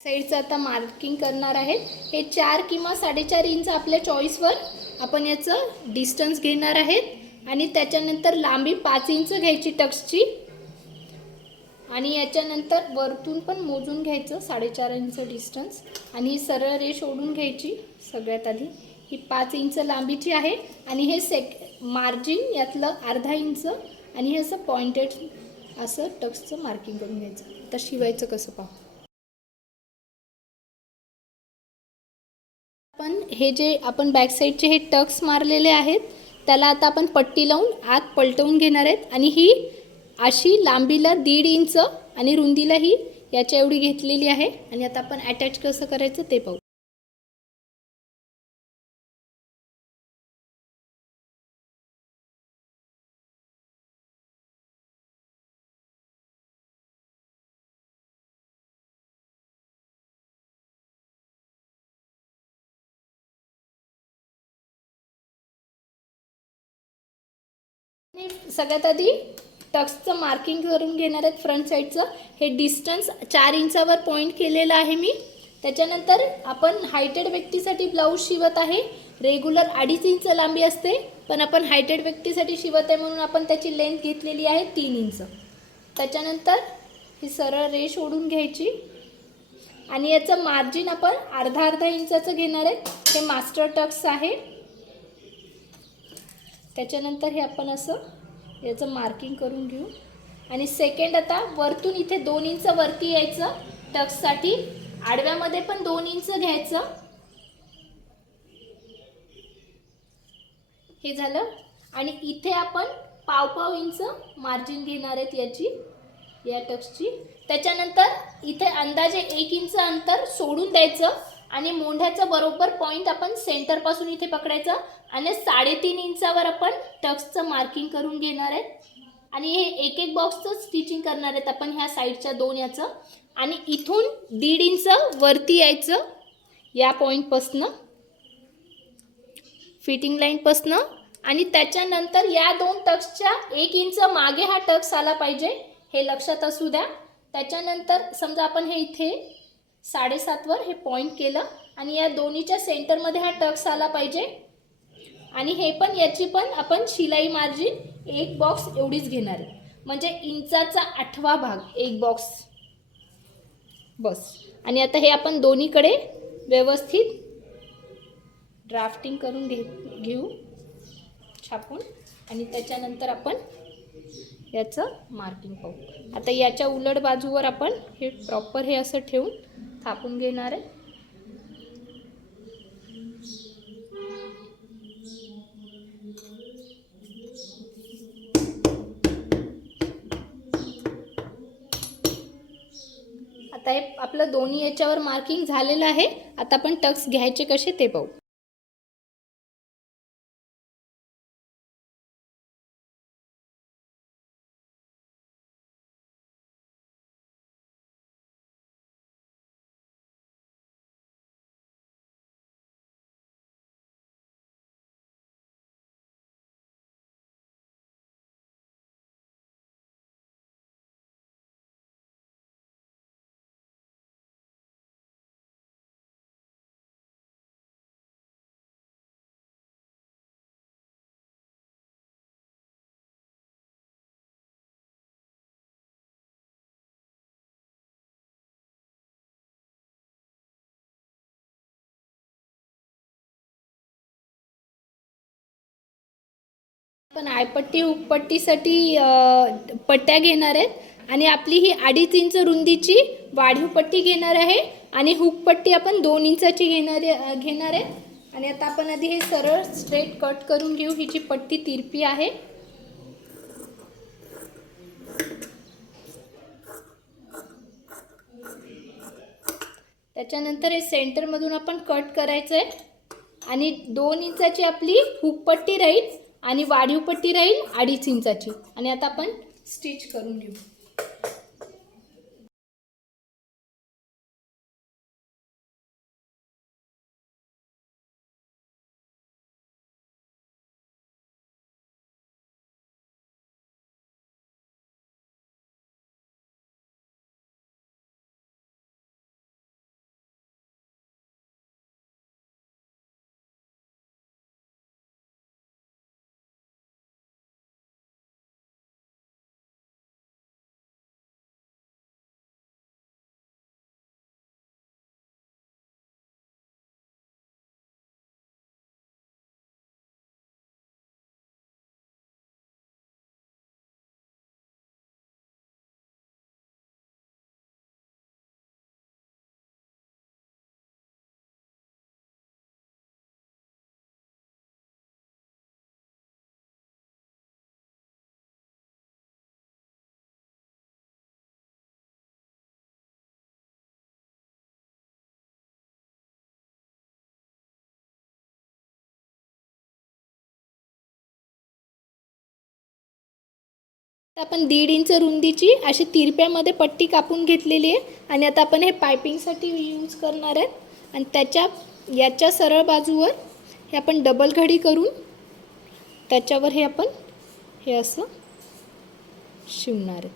साईडचं आता मार्किंग करणार आहे। हे 4 किंवा 4.5 इंच आपल्या चॉईसवर आपण याचं डिस्टन्स घेणार आहेत आणि त्याच्यानंतर लांबी 5 इंच घ्यायची टक्सची आणि याच्यानंतर वरतून पण मोजून घ्यायचं 4.5 इंच डिस्टन्स आणि ही सरळ रेष ओढून घ्यायची। सगळ्यात आधी ही 5 इंच लांबीची आहे आणि हे मार्जिन यातलं अर्धा इंच आणि हे असं पॉइंटेड असं टक्सचं मार्किंग करून घ्यायचं। आता शिवायचं कसं पाहू। पण हे जे आपण बॅक साईडचे हे टक्स मारलेले आहेत त्याला आता आपण पट्टी लावून आत पलटवून घेणार आहेत आणि ही अशी लांबीला 1.5 इंच आणि रुंदीला ही याच्या एवढी घेतलेली आहे आणि आता आपण अटॅच कसं करायचं ते पाहू। सगळ्यात आधी टक्सचं मार्किंग करून घेणार आहेत फ्रंट साईडचं। हे डिस्टन्स 4 इंचावर पॉईंट केलेलं आहे मी। त्याच्यानंतर आपण हायटेड व्यक्तीसाठी ब्लाऊज शिवत आहे। रेग्युलर 2.5 इंच लांबी असते पण आपण हायटेड व्यक्तीसाठी शिवत आहे म्हणून आपण त्याची लेंथ घेतलेली आहे 3 इंच। त्याच्यानंतर ही सरळ रेष ओढून घ्यायची आणि याचं मार्जिन आपण अर्धा इंचाचं घेणार आहे। हे मास्टर टक्स आहे। त्याच्यानंतर हे आपण असं याचं मार्किंग करून घेऊ आणि सेकंड आता वरतून इथे 2 इंच वरती यायचं टक्ससाठी। आडव्यामध्ये पण 2 इंच घ्यायचं। हे झालं आणि इथे आपण पाव इंच मार्जिन घेणार आहेत याची या टक्सची। त्याच्यानंतर इथे अंदाजे 1 इंच अंतर सोडून द्यायचं आणि मोंढ्याचं बरोबर पॉईंट आपण सेंटरपासून इथे पकडायचं आणि 3.5 इंचावर आपण टक्सचं मार्किंग करून घेणार आहे आणि हे एक बॉक्सचं स्टिचिंग करणार आहेत आपण ह्या साईडच्या 2 याचं आणि इथून 1.5 इंच वरती यायचं या पॉईंटपासनं फिटिंग लाईनपासनं आणि त्याच्यानंतर या 2 टक्सच्या 1 इंच मागे हा टक्स आला पाहिजे हे लक्षात असू द्या। त्याच्यानंतर समजा आपण हे इथे 7.5 वर हे पॉईंट केलं आणि या दोन्हीच्या सेंटरमध्ये हा टक्स आला पाहिजे आणि हे पण याची पण आपण शिलाई मार्जिन 1 बॉक्स एवढीच घेणार आहे म्हणजे इंचाचा 8वा भाग 1 बॉक्स बस। आणि आता हे आपण दोन्हीकडे व्यवस्थित ड्राफ्टिंग करून घेऊ छापून आणि त्याच्यानंतर आपण याचं मार्किंग पाहू। आता याच्या उलट बाजूवर आपण हे प्रॉपर हे असं ठेवून थापून घेणार आहे। आता हे आपलं दोन्ही याच्यावर मार्किंग झालेलं आहे। आता आपण टक्स घ्यायचे कसे ते पाहू। पण आयपट्टी हुकपट्टीसाठी पट्ट्या घेणार आहेत आणि आपली ही 2.5 इंच रुंदीची वाढीव पट्टी घेणार आहे आणि हुकपट्टी आपण 2 इंचाची घेणार आहे आणि आता आपण आधी हे सरळ स्ट्रेट कट करून घेऊ। ही जी पट्टी तिरपी आहे त्याच्यानंतर हे सेंटरमधून आपण कट करायचं आहे आणि 2 इंचाची आपली हुकपट्टी राहील आणि वाढीव पट्टी राहील 2.5 इंचाची आणि आता आपण स्टिच करून घेऊ। तर आपण 1.5 इंच रुंदीची अशी तिरप्यामध्ये पट्टी कापून घेतलेली आहे आणि आता आपण हे पायपिंगसाठी यूज करणार आहे आणि याच्या सरळ बाजूवर हे आपण डबल घडी करून त्याच्यावर हे आपण हे असं शिवणार आहे.